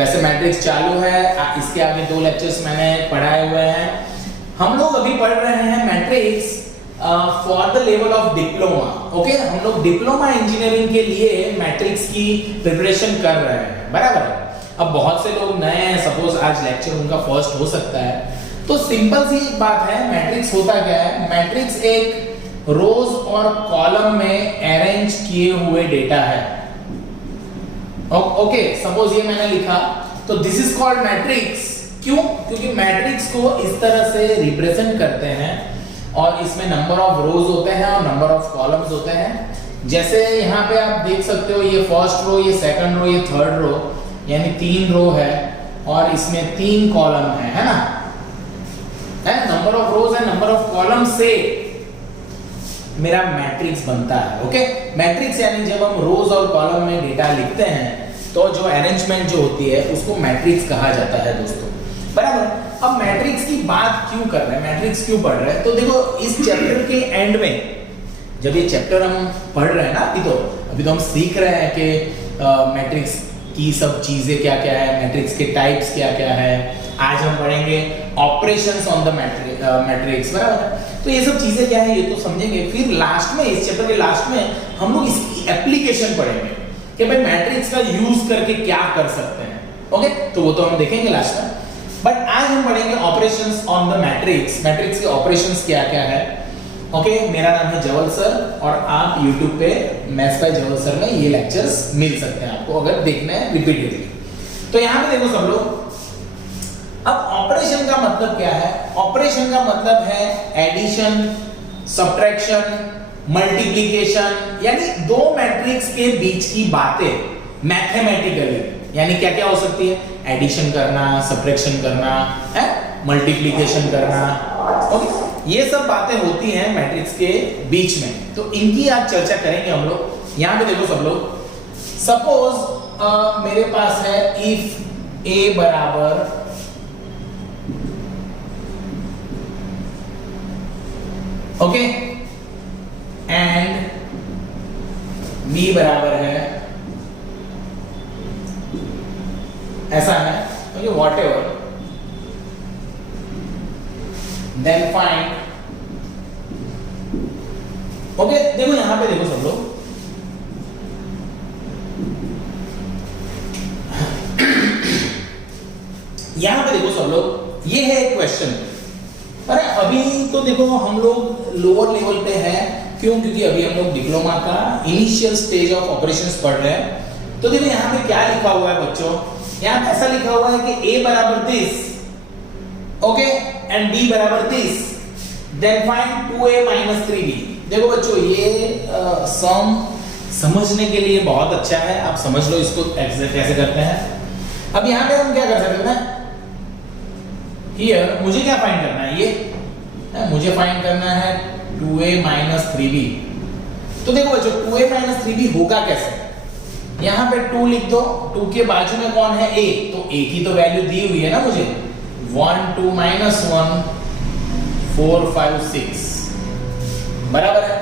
वैसे मैट्रिक्स चालू है, इसके आगे 2 लेक्चर्स मैंने पढ़ाए हुए हैं। हम लोग अभी पढ़ रहे हैं matrix for the level of diploma. Okay, हम लोग डिप्लोमा इंजीनियरिंग के लिए मैट्रिक्स की प्रिपरेशन कर रहे हैं, बराबर है। अब बहुत से लोग नए हैं, सपोज आज लेक्चर उनका फर्स्ट हो सकता है, तो सिंपल सी बात है, मैट्रिक्स होता क्या है? मैट्रिक्स एक रोज और कॉलम में अरेंज किए हुए डेटा है। ओके, सपोज ये मैंने लिखा, तो दिस इज कॉल्ड मैट्रिक्स। क्यों? क्योंकि मैट्रिक्स को इस तरह से रिप्रेजेंट करते हैं और इसमें नंबर ऑफ रोज होते हैं और नंबर ऑफ कॉलम्स होते हैं। जैसे यहाँ पे आप देख सकते हो, ये फर्स्ट रो, ये सेकंड रो, ये थर्ड रो, यानी 3 रो है और इसमें 3 कॉलम है ना? Number of rose and number of column से मेरा मैट्रिक्स बनता है। ओके, मैट्रिक्स यानी जब हम रोज और कॉलम में डेटा लिखते हैं तो जो अरेंजमेंट जो होती है उसको मैट्रिक्स कहा जाता है दोस्तों, बराबर। अब मैट्रिक्स की बात क्यों कर रहे हैं, मैट्रिक्स क्यों पढ़ रहे हैं? तो देखो, इस चैप्टर के एंड में जब ये चैप्टर हम पढ़ रहे हैं ना, अभी तो हम सीख रहे हैं कि मैट्रिक्स की सब चीजें क्या क्या है, मैट्रिक्स के टाइप्स क्या क्या है। आज हम पढ़ेंगे ऑपरेशंस ऑन द मैट्रिक्स, बराबर। तो ये सब चीजें क्या है ये तो समझेंगे। फिर लास्ट में, इस चैप्टर के लास्ट में हम लोग इसकी एप्लीकेशन पढ़ेंगे कि भाई मैट्रिक्स का यूज करके क्या कर सकते हैं। ओके, तो वो तो हम देखेंगे लास्ट में। बट आज हम पढ़ेंगे operations on the matrix, matrix के ऑपरेशंस क्या क्या है। ओके, मेरा नाम है जवल सर और आप YouTube पे मैथ्स बाय जवल सर में ये लेक्चर्स मिल सकते हैं आपको, अगर देखना है रिपीटेडली। तो यहाँ पे देखो सब लोग, अब ऑपरेशन का मतलब क्या है? ऑपरेशन का मतलब है एडिशन, सब्ट्रैक्शन, मल्टीप्लिकेशन, यानी 2 मैट्रिक्स के बीच की बातें मैथमेटिकली, यानी क्या क्या हो सकती है? एडिशन करना, सब्ट्रैक्शन करना, है मल्टीप्लिकेशन करना। ओके, ये सब बातें होती हैं मैट्रिक्स के बीच में, तो इनकी आज चर्चा करेंगे हम लोग। यहां पे देखो सब लोग, सपोज मेरे पास है इफ ए बराबर ओके एंड बी बराबर है ऐसा है, okay, whatever, then find. Okay, देखो यहां पे देखो सब लोग, यहां पे देखो सब लोग, ये है एक क्वेश्चन। अरे अभी तो देखो हम लोग लोअर लेवल पे है, क्यों? क्योंकि अभी हम लोग डिप्लोमा का इनिशियल स्टेज ऑफ ऑपरेशंस पढ़ रहे हैं। तो देखो यहां पे क्या लिखा हुआ है बच्चों, यहां पे ऐसा लिखा हुआ है कि a बराबर दिस, ओके, एंड b बराबर this, then find 2a - 3b। देखो बच्चों, ये सम समझने के लिए बहुत अच्छा है, आप समझ लो इसको कैसे करते हैं। अब यहां पे हम क्या कर सकते हैं? हियर मुझे क्या फाइंड करना है? ये मुझे फाइंड करना है 2a - 3b। तो देखो बच्चों, 2a - 3b होगा कैसे? यहां पे 2 लिख दो, 2 के बाजू में कौन है? a, तो a की तो वैल्यू दी हुई है ना मुझे, 1 2 - 1 4 5 6, बराबर है।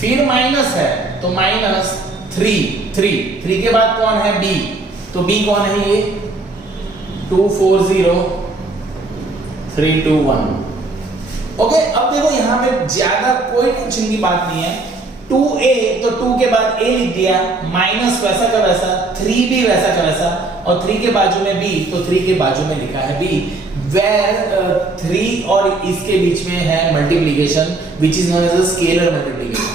फिर माइनस है तो -3 के बाद कौन है? b, तो b कौन है? ये 2 4 0 3 2 1। ओके, अब देखो यहां पे ज्यादा कोई टेंशन की बात नहीं है। 2a, तो 2 के बाद a लिख दिया, माइनस वैसा का वैसा, 3 भी वैसा का वैसा, और 3 के बाजू में b, तो 3 के बाजू में लिखा है b, वेयर 3 और इसके बीच में है multiplication, which is known as a scalar multiplication.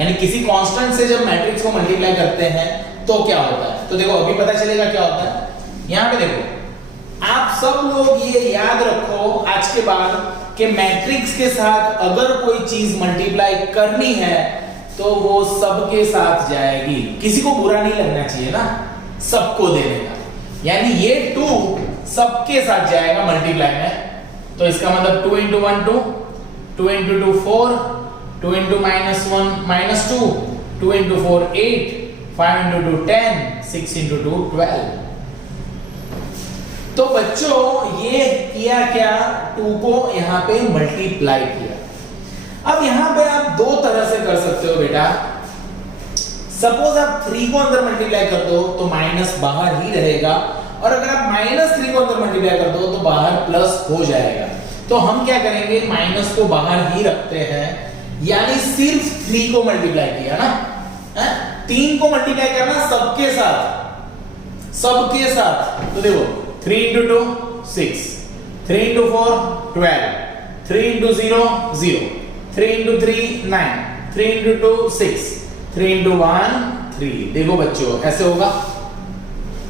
यानी किसी कांस्टेंट से जब मैट्रिक्स को मल्टीप्लाई करते हैं तो क्या होता है? तो देखो अभी पता चलेगा क्या होता है। यहां पे देखो, आप सब लोग ये याद रखो आज के बाद कि मैट्रिक्स के साथ अगर कोई चीज मल्टीप्लाई करनी है तो वो सबके साथ जाएगी, किसी को बुरा नहीं लगना चाहिए ना, सबको देने का। यानी ये 2 सबके साथ जाएगा मल्टीप्लाई में, तो इसका मतलब 2 × 1 2, 2 × 2 4, 2 × -1 -2, 2 × 4 8, 5 × 2 10, 6 × 2 12। तो बच्चों ये किया क्या? 2 को यहां पे मल्टीप्लाई किया। अब यहां पे आप 2 तरह से कर सकते हो बेटा। सपोज आप 3 को अंदर मल्टीप्लाई कर दो तो माइनस बाहर ही रहेगा और अगर आप -3 को अंदर मल्टीप्लाई कर दो तो बाहर प्लस हो जाएगा। तो हम क्या करेंगे, माइनस को बाहर ही रखते हैं, यानी सिर्फ 3 को मल्टीप्लाई किया ना, 3 को मल्टीप्लाई करना सबके साथ। तो देखो 3 into 2 6, 3 into 4 12, 3 into 0 0, 3 into 3 9, 3 into 2 6, 3 into 1 3। देखो बच्चों ऐसे होगा।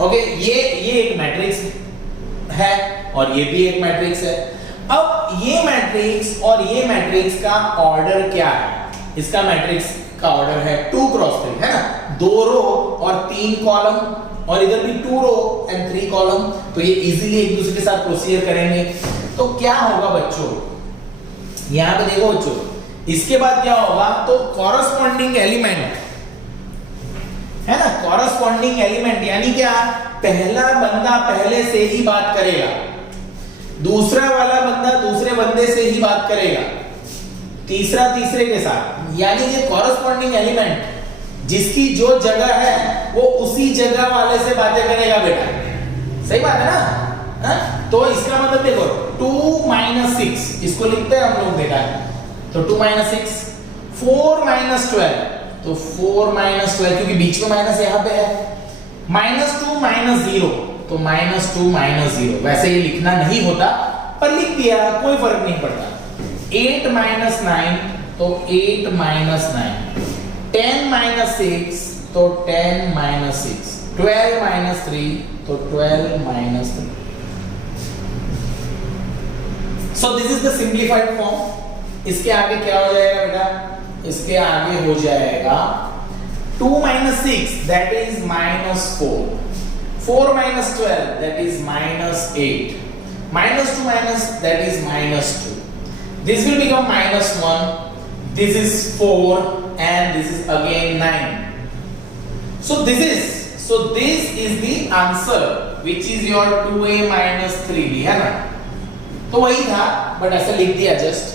ओके, ये एक मैट्रिक्स है और ये भी एक मैट्रिक्स है। अब ये मैट्रिक्स और ये मैट्रिक्स का ऑर्डर क्या है? इसका मैट्रिक्स का ऑर्डर है 2 क्रॉस 3, है ना, 2 रो और 3 कॉलम, और इधर भी 2 रो एंड 3 कॉलम। तो ये इजीली एक दूसरे के साथ प्रोसीजर करेंगे। तो क्या होगा बच्चों, यहां पे देखो बच्चों, इसके बाद क्या होगा, तो कॉरस्पॉन्डिंग एलिमेंट है ना, कॉरस्पॉन्डिंग एलिमेंट यानी क्या, पहला बंदा पहले से ही बात करेगा, दूसरा वाला बंदा दूसरे बंदे से ही बात करेगा, तीसरा तीसरे के साथ, यानी ये कॉरस्पॉन्डिंग एलिमेंट जिसकी जो जगह है वो उसी जगह वाले से बातें करेगा बेटा। सही बात है ना? तो इसका मतलब देखो 2 - 6 इसको लिखते हैं हम लोग बेटा, तो 2 - 6, 4 - 12, तो 4 - 12 क्योंकि बीच में माइनस यहां पे है, -2 - 0, तो -2 - 0। वैसे ये लिखना नहीं होता पर लिख दिया, कोई फर्क नहीं पड़ता। 8 - 9, तो 8 - 9, 10 - 6, तो 10 - 6, 12 - 3, तो 12 - 3। So this is the simplified form। इसके आगे क्या हो जाएगा बेटा, इसके आगे हो जाएगा 2 - 6 that is -4, 4 - 12 that is -8, -2 that is -2, this will become -1, this is 4 and this is again 9। So this is the answer which is your 2a - 3b, है ना। तो वही था बट ऐसा लिख दिया जस्ट।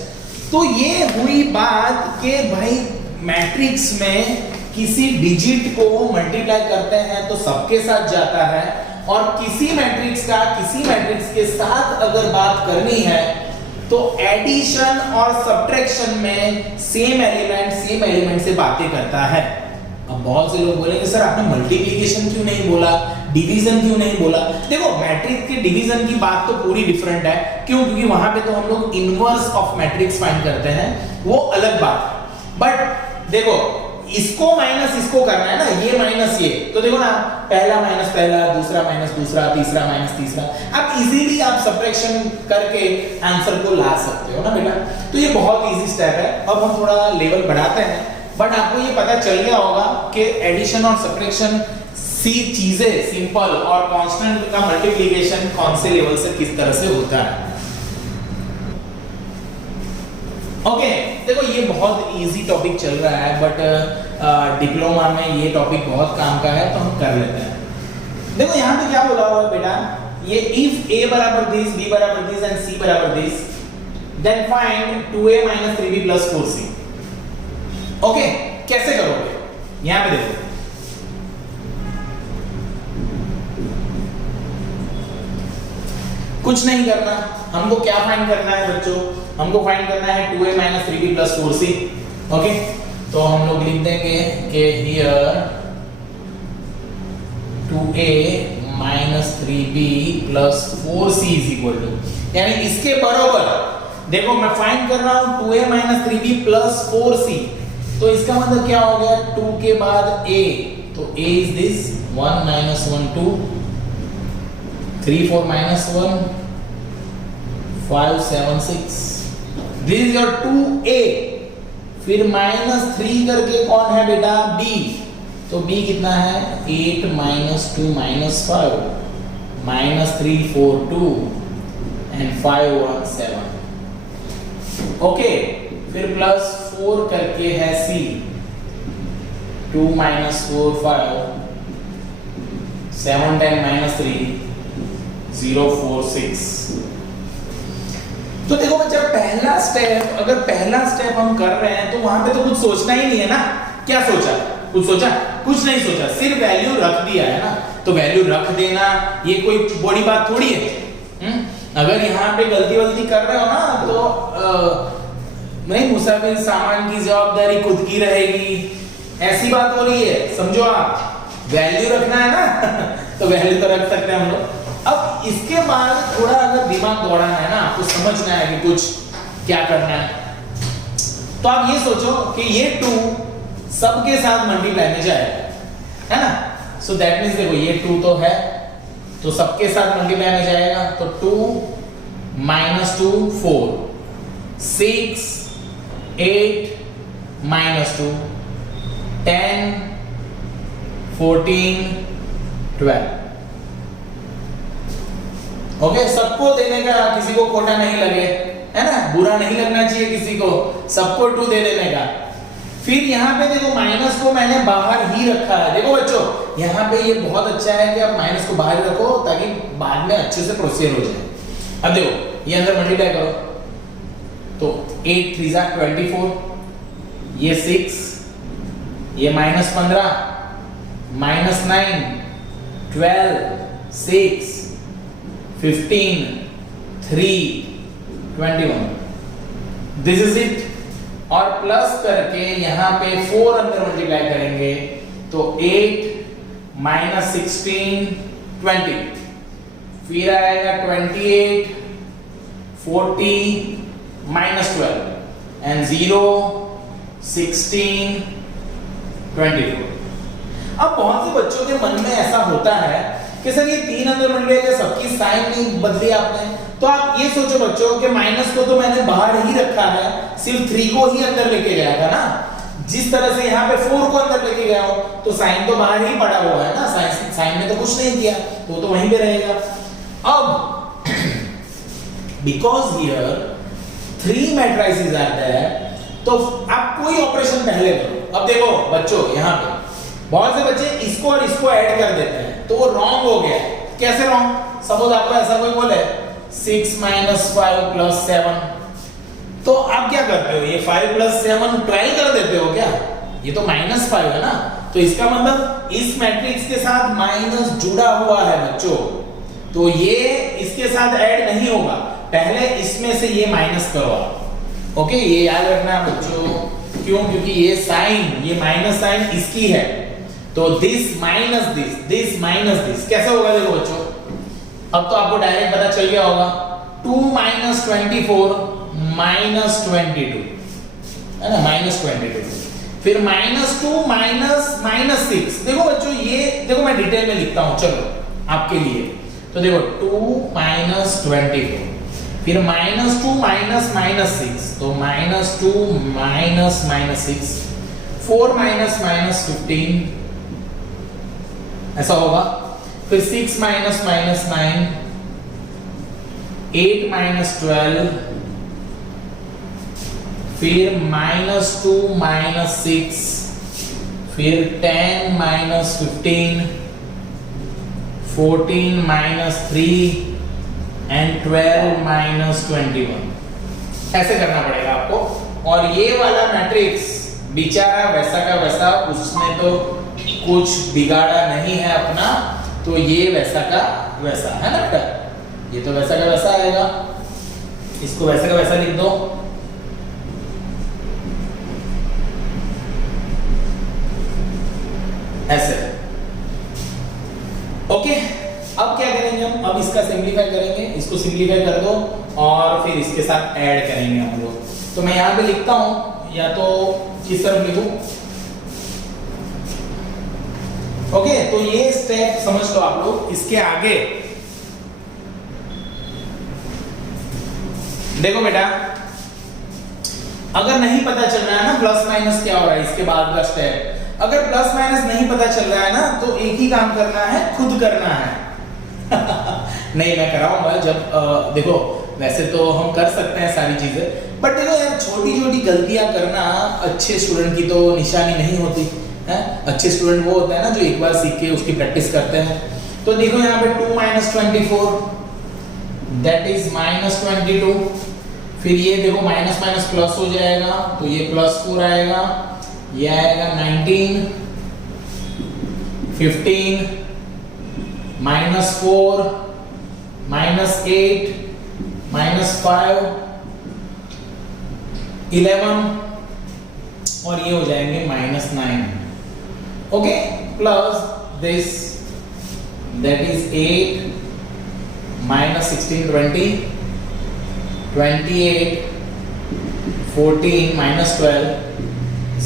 तो ये हुई बात कि भाई मैट्रिक्स में किसी डिजिट को मल्टीप्लाई करते हैं तो सबके साथ जाता है, और किसी मैट्रिक्स का किसी मैट्रिक्स के साथ अगर बात करनी है तो एडिशन और सब्ट्रैक्शन में सेम एलिमेंट से बातें करता है। अब बहुत से लोग बोलेंगे सर आपने मल्टीप्लिकेशन क्यों नहीं बोला, डिवीजन क्यों नहीं बोला। देखो मैट्रिक्स के डिवीजन की बात तो पूरी डिफरेंट है, क्यों, क्योंकि वहां पे तो हम लोग इनवर्स ऑफ मैट्रिक्स फाइंड करते हैं, वो अलग बात है। बट देखो इसको माइनस इसको करना है ना, ये माइनस ये, तो देखो ना पहला माइनस पहला, दूसरा माइनस दूसरा, तीसरा माइनस तीसरा। अब इजीली आप सब्ट्रैक्शन करके आंसर को ला सकते हो ना बेटा। तो ये बहुत इजी स्टेप है। अब हम थोड़ा लेवल बढ़ाते हैं, बट आपको ये पता चल गया होगा कि एडिशन और सब्ट्रैक्शन सी चीजें सिंपल और कांस्टेंट का मल्टीप्लिकेशन कौन से लेवल से किस तरह से होता है। ओके, देखो ये बहुत इजी टॉपिक चल रहा है, बट डिप्लोमा में ये टॉपिक बहुत काम का है, तो हम कर लेते हैं। देखो यहाँ पे क्या बोला हुआ है बेटा, ये इफ a बराबर दिस, b बराबर दिस एंड c बराबर this, then find 2a - 3b + 4c। Okay, कैसे करोगे, यहाँ पे देखो कुछ नहीं करना। हमको क्या फाइंड करना है बच्चों, हमको फाइंड करना है 2a - 3b + 4c। ओके, तो हम लोग लिख देंगे कि here 2a - 3b + 4c is equal to, यानी इसके बराबर। देखो मैं फाइंड कर रहा हूं 2a - 3b + 4c, तो इसका मतलब क्या हो गया, 2 के बाद a, तो a is this 1 - 1 2, 3 4 - 1 5 7 6, this is your 2a। फिर -3 करके कौन है बेटा, b, तो b कितना है 8 - 2 - 5, -3 4 2 एंड 5 1 7। ओके, फिर +4 करके है c, 2 - 4 5, 7 10 - 3 0 4 6। तो देखो बच्चा पहला स्टेप, अगर पहला स्टेप हम कर रहे हैं तो वहां पे तो कुछ सोचना ही नहीं है ना। क्या सोचा, कुछ सोचा, कुछ नहीं सोचा, सिर्फ वैल्यू रख दिया है ना। तो वैल्यू रख देना ये कोई बड़ी बात थोड़ी है। अगर यहाँ पे गलती वलती कर रहे हो ना तो नहीं, मुसाफिर सामान की जवाबदारी खुद की रहेगी, ऐसी बात हो रही है, समझो आप। वैल्यू रखना है ना तो वैल्यू तो रख सकते हैं हम लोग। अब इसके बाद थोड़ा अगर दिमाग दौड़ाना है ना, आपको समझना है कि कुछ क्या करना है, तो आप ये सोचो कि ये 2 सबके साथ मल्टीप्लाई में जाएगा, है ना। सो दैट मींस देखो ये 2 तो है, तो सबके साथ मल्टीप्लाई में जाएगा, तो 2 - 2 4, 6 8 - 2 10 14 12। ओके, सबको देने का, किसी को खोटा नहीं लगे, है ना, बुरा नहीं लगना चाहिए किसी को, सबको 2 दे देने का। फिर यहाँ पे देखो माइनस को मैंने बाहर ही रखा है। देखो बच्चों यहाँ पे ये बहुत अच्छा है कि आप माइनस को बाहर रखो ताकि बाद में अच्छे से प्रोसीड हो जाए। अब देखो ये अंदर मल्टीप्लाई करो, तो 8 3 जा 24, ये 6, ये -15 -9 12 6 15 3 21, दिस इज इट। और प्लस करके यहाँ पे 4 अंदर मल्टीप्लाई करेंगे, तो 8 - 16 20, फिर आएगा 28 40 -12 एंड 0 16 24। अब बहुत से बच्चों के मन में ऐसा होता है कि सर ये 3 अंदर मल्टीप्लाई किया, सबकी साइन नहीं बदली आपने, तो आप ये सोचो बच्चों कि माइनस को तो मैंने बाहर ही रखा है, सिर्फ 3 को ही अंदर लेके गया था ना। जिस तरह से यहाँ पे 4 को अंदर लेके गया हो तो साइन तो बाहर ही पड़ा हुआ है ना, साइन में तो कुछ नहीं किया, तो वहीं पे रहेगा। अब because here 3 matrices are there, तो आप कोई ऑपरेशन पहले करो। अब देखो बच्चों यहाँ पे बहुत से बच्चे इसको और इसको ऐड कर देते हैं, तो वो रॉन्ग हो गया। कैसे रॉन्ग? सपोज आपको ऐसा कोई बोले 6 - 5 + 7, तो आप क्या करते हो, ये 5 + 7 12 कर देते हो क्या? ये तो -5 है ना, तो इसका मतलब इस मैट्रिक्स के साथ माइनस जुड़ा हुआ है बच्चों, तो ये इसके साथ ऐड नहीं होगा, पहले इसमें से ये माइनस करो आप। ओके, ये याद रखना है बच्चों, क्यों? क्योंकि ये साइन, ये माइनस साइन इसकी है, तो this minus this minus this कैसे होगा? देखो बच्चों अब तो आपको डायरेक्ट पता चल गया होगा, 2 - 24 -22 है ना, -22, फिर -2 -6। देखो बच्चों ये देखो मैं डिटेल में लिखता हूं, चलो आपके लिए। तो देखो 2 - 24, फिर -2 -6, तो -2 -6, 4 -15 ऐसा होगा, फिर 6 - -9, 8 - 12, फिर -2 -6, फिर 10 - 15, 14 - 3 एंड 12 - 21। ऐसे करना पड़ेगा आपको। और ये वाला मैट्रिक्स बेचारा वैसा का वैसा, उसने तो कुछ बिगाड़ा नहीं है अपना, तो ये वैसा का वैसा है ना बेटा, ये तो वैसा का वैसा आएगा, इसको वैसा का वैसा लिख दो। ऐसे ओके। अब क्या करेंगे हम? अब इसका सिंपलीफाई करेंगे, इसको सिंपलीफाई कर दो और फिर इसके साथ ऐड करेंगे हम लोग। तो मैं यहां पे लिखता हूं, या तो किस तरफ लिखूं? ओके, तो ये स्टेप समझ लो आप लोग। इसके आगे देखो बेटा, अगर नहीं पता चल रहा है ना प्लस माइनस क्या हो रहा है इसके बाद का स्टेप, अगर प्लस माइनस नहीं पता चल रहा है ना, तो एक ही काम करना है, खुद करना है। नहीं मैं कराऊंगा जब देखो वैसे तो हम कर सकते हैं सारी चीजें, बट देखो यार छोटी छोटी गलतियां करना अच्छे स्टूडेंट की तो निशानी नहीं होती है। अच्छे स्टूडेंट वो होता है ना जो एक बार सीख के उसकी प्रैक्टिस करते हैं। तो देखो यहाँ पे 2 - 24 दैट इज -22, फिर ये देखो माइनस माइनस प्लस हो जाएगा, तो ये +4 आएगा, ये आएगा 19 15 -4, -8, -5, 11 और ये हो जाएंगे -9. Okay, plus this that is 8 minus 16 20 28 14 minus 12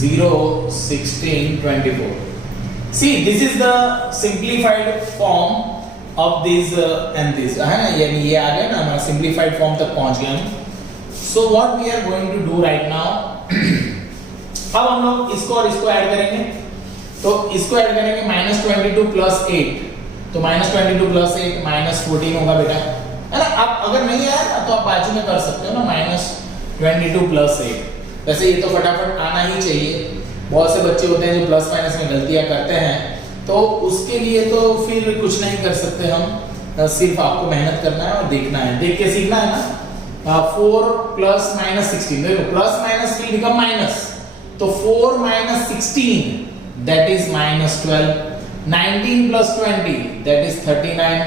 0 16 24. See, this is the simplified form of this and this है ना, यानी ये आ गया ना, हमारा simplified form तक पहुंच गए हम. So what we are going to do right now अब हम लोग इसको और इसको ऐड करेंगे. तो इसको ऐड करेंगे -22 plus 8, तो -22 plus 8 -14 होगा बेटा, है ना. आप अगर नहीं आया ना तो आप बाजू में कर सकते हो ना, -22 plus 8. वैसे ये तो फटाफट आना ही चाहिए. बहुत से बच्चे होते हैं जो प्लस माइनस में गलतियां करते हैं, तो उसके लिए तो फिर कुछ नहीं कर सकते हम. सिर्फ आपको मेहनत करना है और देखना है, देख के सीखना है ना. 4 plus -16, देखो plus minus will become minus, तो 4 minus 16 that is -12. 19 plus 20 that is 39.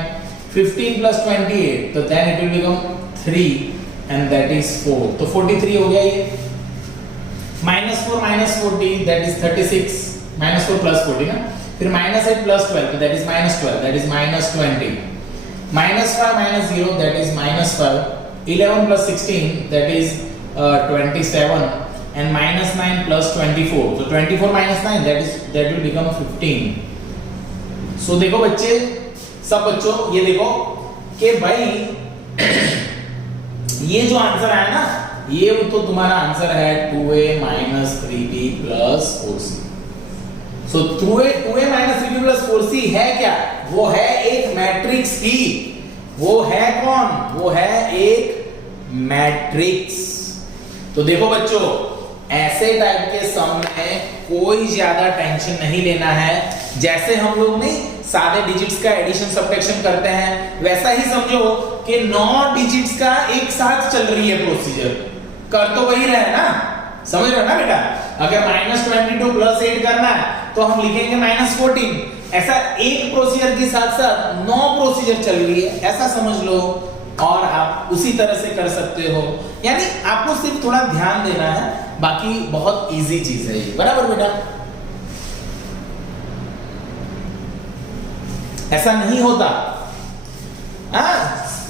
15 plus 28 तो then it will become 3 and that is 4. तो 43 हो गया ये. -4 minus 40 that is 36. -4 plus 40 ना, फिर -8 plus 12 तो that is -12, that is -20. -5 minus 0 that is -5. 11 plus 16 that is 27 and -9 plus 24 तो 24 minus 9 that will become 15. सो देखो बच्चे, सब बच्चों ये देखो कि भाई ये जो आंसर है ना, ये तो तुम्हारा आंसर है 2a minus 3b plus 4c. सो 2a minus 3b plus 4c है क्या? वो है एक मैट्रिक्स ही. वो है कौन? वो है एक मैट्रिक्स. तो देखो बच्चों, ऐसे टाइप के सम में कोई ज्यादा टेंशन नहीं लेना है. जैसे हम लोग नहीं सादे डिजिट्स का एडिशन सब्ट्रैक्शन करते हैं, वैसा ही समझो कि 9 डिजिट्स का एक साथ चल रही है प्रोसीजर. कर तो वही रहे ना, समझ रहे हो ना बेटा. अगर -22 plus 8 करना है तो हम लिखेंगे -14. ऐसा एक प्रोसीजर के साथ साथ 9 प्रोसीजर चल रही है, ऐसा समझ लो. और आप उसी तरह से कर सकते हो. यानी आपको सिर्फ थोड़ा ध्यान देना है, बाकी बहुत इजी चीज है ये. बराबर बेटा? ऐसा नहीं होता.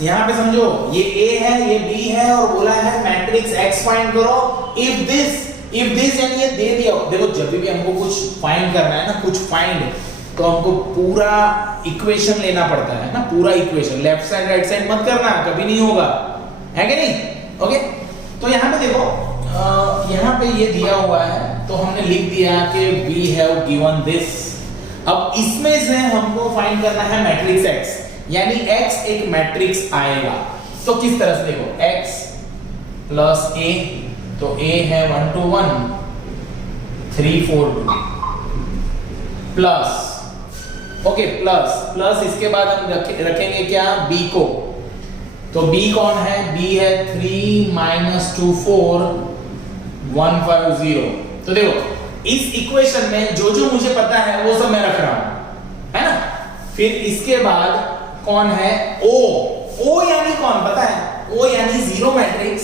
यहां पे समझो, ये A है, ये B है और बोला है मैट्रिक्स X फाइंड करो. इफ दिस यानी ये दे दिया. देखो जब भी हमको कुछ फाइंड करना है ना, कुछ फाइंड, तो हमको पूरा इक्वेशन लेना पड़ता है ना, पूरा equation. Left side right side मत करना, कभी नहीं होगा, है कि नहीं? ओके, तो यहाँ पे देखो, यहाँ पे ये दिया हुआ है तो हमने लिख दिया कि we have given this. अब इसमें से हमको फाइंड करना है मैट्रिक्स X, यानी X एक मैट्रिक्स आएगा. तो किस तरह से देखो, X plus A, तो A है 1 2 1 3 4 2 प्लस, ओके, प्लस इसके बाद हम रखेंगे क्या? B को. तो B कौन है? B है 3 minus 2 4 1 5 0. तो देखो इस इक्वेशन में जो जो मुझे पता है वो सब मैं रख रहा हूं, है ना. फिर इसके बाद कौन है? O यानी कौन पता है? O यानी जीरो मैट्रिक्स,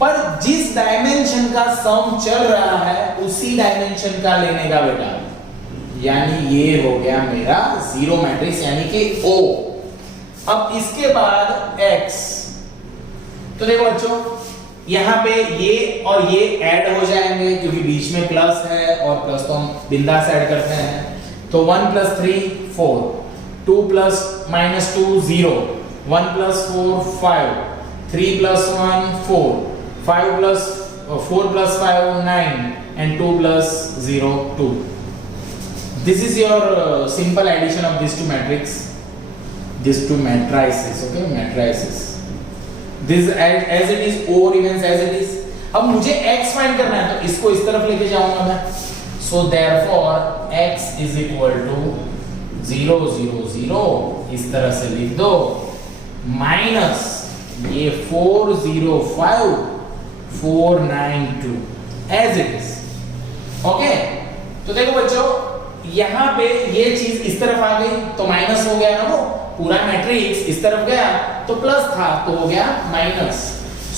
पर जिस डायमेंशन का सम चल रहा है उसी डायमेंशन का लेने का बेटा. यानी ये हो गया मेरा जीरो मैट्रिक्स, यानी कि O. अब इसके बाद X. तो देखो बच्चों, यहाँ पे ये और ये ऐड हो जाएंगे क्योंकि बीच में प्लस है, और प्लस तो हम बिंदास ऐड करते हैं. तो 1 plus 3 4, 2 plus -2 0, 1 plus 4 5, 3 plus 1 4, 5 plus 4 plus 5 9 and 2 plus 0 2. This is your simple addition of these two matrices. These two matrices, okay, matrices. This as it is, O remains as it is. अब मुझे X find करना है तो इसको इस तरफ लेके जाऊंगा मैं. So therefore X is equal to 0 0 0, इस तरह से लिख दो, माइनस ये 4 0 5 4 9 2 as it is. ओके, तो देखो बच्चों, यहाँ पे ये चीज इस तरफ आ गई तो माइनस हो गया ना वो, पूरा मैट्रिक्स इस तरफ गया तो प्लस था तो हो गया माइनस।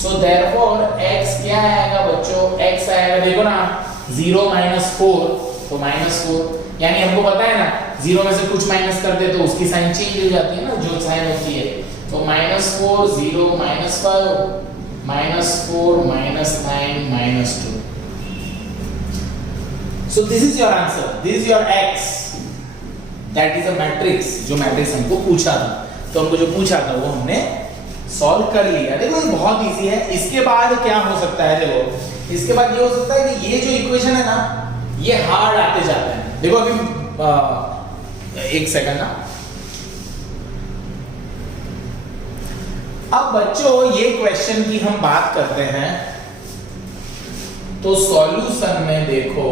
सो देयरफॉर x क्या आएगा बच्चों, x आएगा देखो ना 0 - 4 तो -4, यानी हमको पता है ना 0 में से कुछ माइनस कर दे तो उसकी साइन चेंज हो जाती है ना, जो साइन होती है। तो -4 0 -5 -4 -9 -2। So this is your answer, this is your x, that is a matrix, जो मैट्रिक्स हमको पूछा था। तो हमको जो पूछा था वो हमने सॉल्व कर लिया। देखो ये बहुत इजी है। इसके बाद क्या हो सकता है, देखो इसके बाद ये हो सकता है कि ये जो इक्वेशन है ना ये हार्ड आते जाते हैं। देखो अभी एक सेकंड ना, अब बच्चों ये क्वेश्चन की हम बात करते हैं तो सॉल्यूशन में देखो,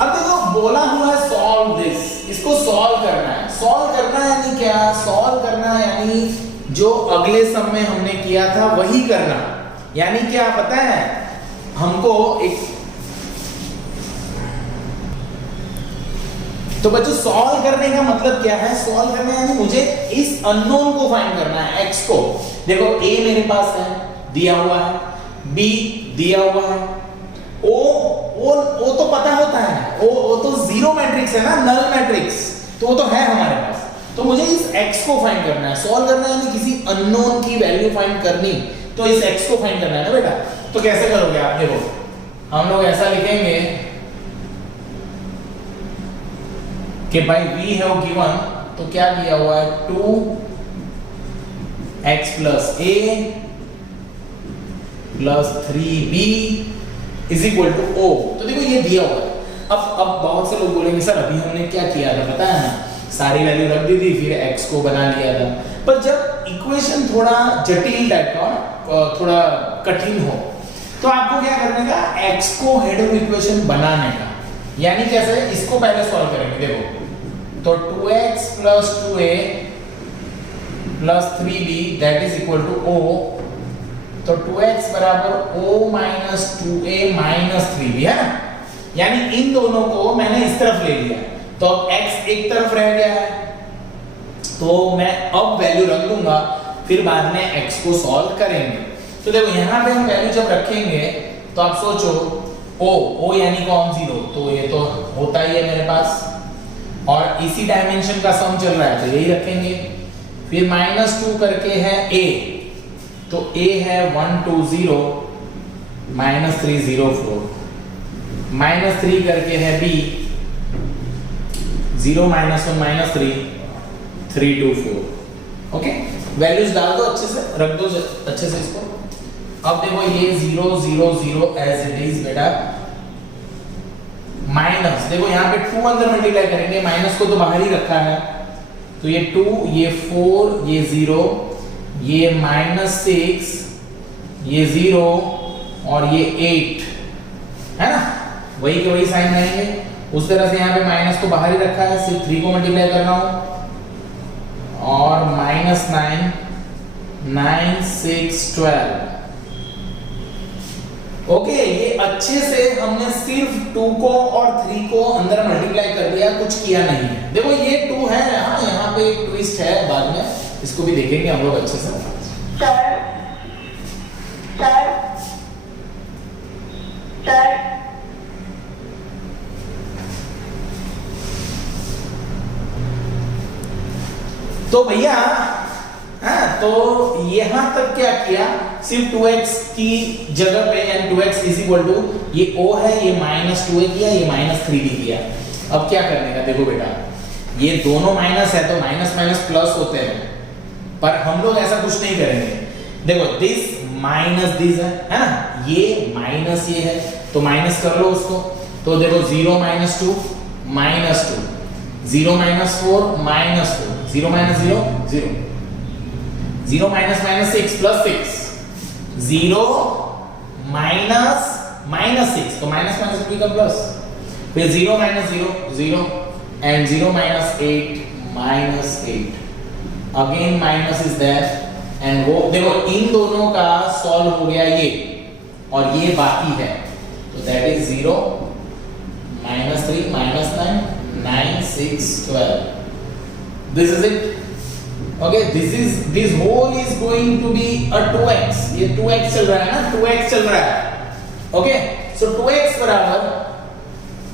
अब देखो बोला हुआ है सॉल्व दिस, इसको सॉल्व करना है। सॉल्व करना यानी क्या, सॉल्व करना यानी जो अगले सम में हमने किया था वही करना। यानी क्या पता है हमको एक, तो बच्चों सॉल्व करने का मतलब क्या है, सॉल्व करना यानी मुझे इस अननोन को फाइंड करना है, x को। देखो a मेरे पास है दिया हुआ है, b दिया हुआ है, ओ तो पता होता है, ओ तो जीरो मैट्रिक्स है ना, नल मैट्रिक्स, तो वो तो है हमारे पास। तो मुझे इस x को फाइंड करना है। सॉल्व करना है यानी किसी अननोन की वैल्यू फाइंड करनी, तो इस x को फाइंड करना है ना बेटा। तो कैसे करोगे आप, देखो हम लोग ऐसा लिखेंगे कि भाई v है वो गिवन, तो क्या दिया हुआ है 2x + a + 3b = o। तो देखो ये दिया हुआ है। अब बहुत से लोग बोलेंगे सर अभी हमने क्या किया था पता है ना, सारी वैल्यू रख दी थी फिर x को बना लिया था। पर जब इक्वेशन थोड़ा जटिल टाइप का, थोड़ा कठिन हो, तो आपको क्या करने का, x को हेड ऑफ इक्वेशन बनाने का। यानी कैसे, इसको पहले सॉल्व करेंगे। देखो तो 2x + 2a + 3b = o। तो 2x = o - 2a - 3b है ना, यानी इन दोनों को मैंने इस तरफ ले लिया। तो अब x एक तरफ रह गया है, तो मैं अब वैल्यू रख दूंगा, फिर बाद में x को सॉल्व करेंगे। तो देखो यहाँ पे हम वैल्यू जब रखेंगे तो आप सोचो o यानी कौन 0, तो ये तो होता ही है मेरे पास, और इसी डायमेंशन का सम चल रहा है तो यही रखेंगे। फिर -2 करके है a, तो a है 1 2 0 -3 0 4, -3 करके है b 0 - 1 -3 3 2 4। ओके, वैल्यूज डाल दो अच्छे से, रख दो अच्छे से इसको। अब देखो ये 0 0 0 एज इट इज बेटा, माइनस देखो यहाँ पे 2 अंदर मल्टीप्लाई करेंगे, माइनस को तो बाहर ही रखा है, तो ये 2 ये 4 ये 0 ये -6 ये 0 और ये 8 है ना, वही के वही साइन रहेंगे। उस तरह से यहाँ पे माइनस को बाहर ही रखा है, सिर्फ 3 को मल्टीप्लाई करना हो, और -9 9 6 12। ओके, ये अच्छे से हमने सिर्फ 2 को और 3 को अंदर मल्टीप्लाई कर दिया, कुछ किया नहीं है। देखो ये 2 है, हाँ यहाँ पे एक ट्विस्ट है, बाद में इसको भी देखेंगे हम लोग अच्छे से। तो भैया तो यहां तक क्या किया, सिर्फ 2x की जगह पे यानी 2x = ये o है, ये -2a किया, ये -3b किया। अब क्या करने का, देखो बेटा ये दोनों माइनस है तो माइनस माइनस प्लस होते हैं, पर हम लोग ऐसा कुछ नहीं करेंगे। देखो दिस माइनस दिस है ना, ये माइनस ये है तो माइनस कर लो उसको। तो देखो 0 - 2 -2 0 - 4 -4 0 - 0 0 0 - -6 + 6 0 - -6 तो माइनस माइनस बिकम प्लस, फिर 0 - 0 0 and 0 - 8 -8 again minus is there, and वो देखो इन दोनों का सॉल्व हो गया ये, और ये बाकी है, तो that is 0 -3 -9 9 6 12 this is it. Okay, this whole is going to be a 2x. ये 2x चल रहा है ना, 2x चल रहा है. ओके, सो 2x बराबर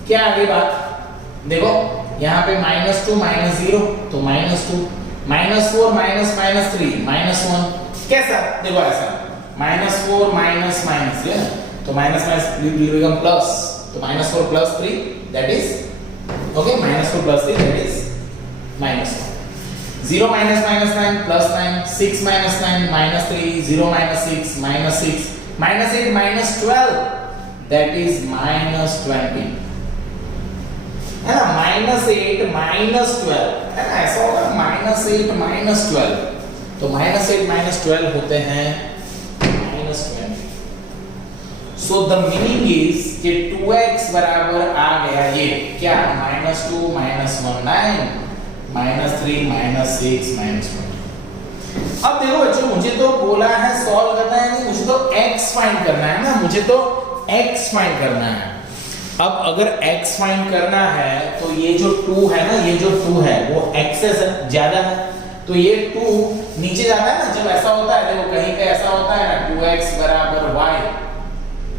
क्या आ गई बात, देखो यहाँ पे -2 -0 तो -2, -4 -3 -1. कैसा, देखो ऐसा -4 माइनस माइनस है तो minus minus will become plus, तो -4 + 3 that is okay, -4 + 3 that is -1. 0 minus minus 9 plus 9, 6 minus 9 minus 3, 0 minus 6 minus 6, minus 8 minus 12 that is -20. है ना, -8 -12 है ना, ऐसा होगा -8 -12, तो -8 -12 होते हैं -20. सो द मीनिंग इज कि 2x बराबर आ गया ये क्या, -2 -1 9 -3 -6 -20. अब देखो बच्चों, मुझे तो बोला है सॉल्व करना है, नहीं मुझे तो x फाइंड करना है ना, मुझे तो x फाइंड करना है. अब अगर x फाइंड करना है तो ये जो 2 है ना, ये जो 2 है वो x से ज्यादा है, तो ये 2 नीचे जाता है ना. जब ऐसा होता है, देखो कहीं पे ऐसा होता है ना 2x बराबर y,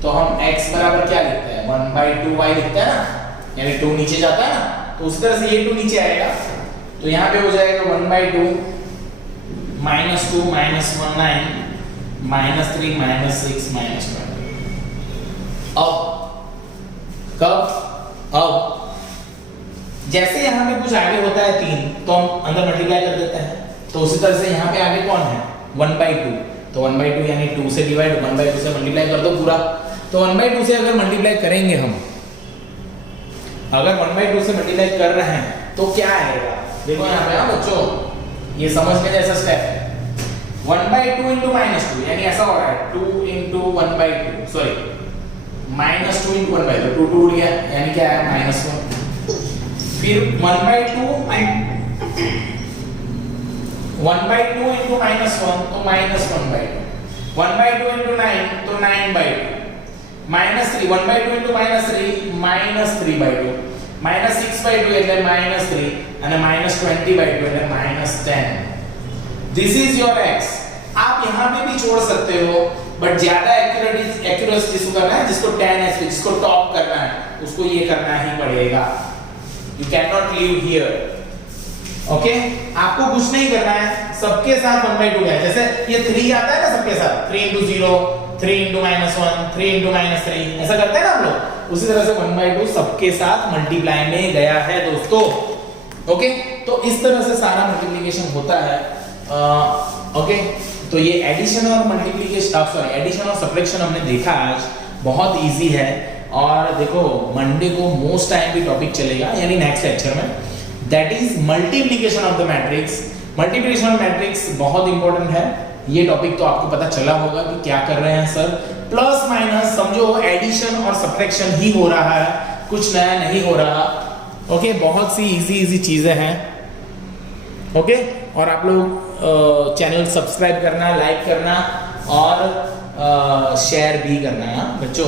तो हम x बराबर क्या लिखते हैं 1/2y लिखते हैं ना, यानी 2 नीचे जाता है ना, तो उस तरह से ये 2 नीचे आएगा, तो यहाँ पे हो जाएगा 1/2 -2 -1 9 -3 -6 -20. अब कब, अब जैसे यहाँ पे कुछ आगे होता है 3 तो हम अंदर मल्टीप्लाई कर देते हैं, तो उसी तरह से यहाँ पे आगे कौन है 1/2, तो 1/2 यानी 2 से डिवाइड, 1/2 से मल्टीप्लाई कर दो पूरा. तो 1/2 से अगर मल्टीप्लाई करेंगे हम, अगर 1/2 से मल्टीप्लाई कर रहे हैं तो क्या आएगा, देखो यहाँ पे. हाँ बच्चों, ये समझने जैसा स्टेप है. 1/2 into -2 यानी ऐसा हो रहा है 2 into 1/2, सॉरी -2 into 1/2, 2 टूट गया यानी क्या है -1. फिर 1/2 into -1 तो -1/2, 1/2 into 9 तो 9/2, -3 1/2 into -3 -3/2, -6/2 એટલે -3 અને -20/2 એટલે -10. This is your x. आप यहां पे भी छोड़ सकते हो, बट ज्यादा एक्यूरेसी जिसको करना है, जिसको 10s जिसको टॉप करना है, उसको ये करना ही पड़ेगा. You can not leave here. Okay, आपको कुछ नहीं करना है, सबके साथ 1/2 है. जैसे ये 3 आता है ना सबके साथ, 3 into 0 3 into -1 3 into -3 ऐसा करते हैं ना हम लोग, उसी तरह से 1/2 सबके साथ मल्टीप्लाई में गया है दोस्तों. ओके, तो इस तरह से सारा मल्टीप्लिकेशन होता है. ओके, तो ये एडिशन और मल्टीप्लिकेशन, सॉरी एडिशन और सब्ट्रैक्शन हमने देखा आज, बहुत इजी है. और देखो मंडे को मोस्ट टाइम भी टॉपिक चलेगा, यानी नेक्स्ट लेक्चर में, that is multiplication of the matrix. Multiplication of matrix बहुत इंपॉर्टेंट है. ये टॉपिक तो आपको पता चला होगा कि क्या कर रहे हैं सर, प्लस माइनस समझो एडिशन और सब्ट्रैक्शन ही हो रहा है, कुछ नया नहीं हो रहा. ओके, बहुत सी इजी चीजें हैं. ओके, और आप लोग चैनल सब्सक्राइब करना, लाइक करना और शेयर भी करना है बच्चों.